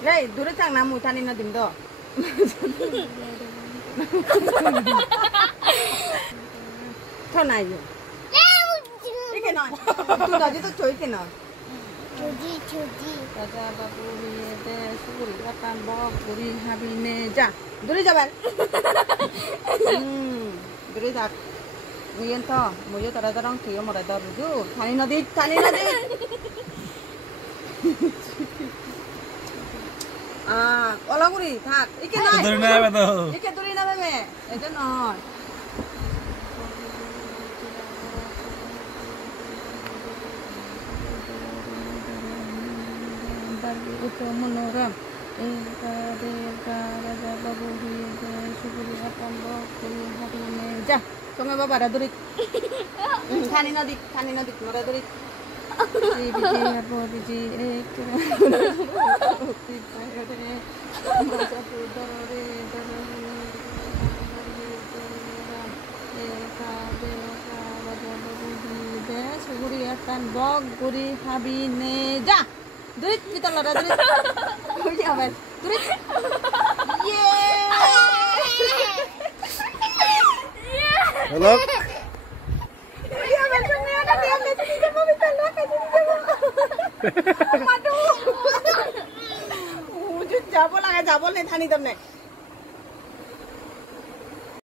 Ray, dulu cang namu tani na dim do. Thon này rồi. Cái nói. Tu đó chứ tôi chối cái nào. 조지. Raja babu de suri akan bawa puri habine ja. Dulu jaban. Dulu tak. Mungkin toh, mungkin tara orang tiga mau ada dulu. Tani nadi. Olah puri, thak. Ikan naik. Dulu na ba to? Ikan dulu na bebe. Itu no. Itu menurut Raja babu de suri akan bawa puri habine ja. Kami bawa ada duit. Tani nadi murah duit. Biji apa biji suguri akan bog guri habine ja. Duit kita lada duit. Ya ben. Duit. Halo. Ya ben sini ada dia ke sini mau kita lah ke sini. Aduh. Wujud jabol nih tani temne.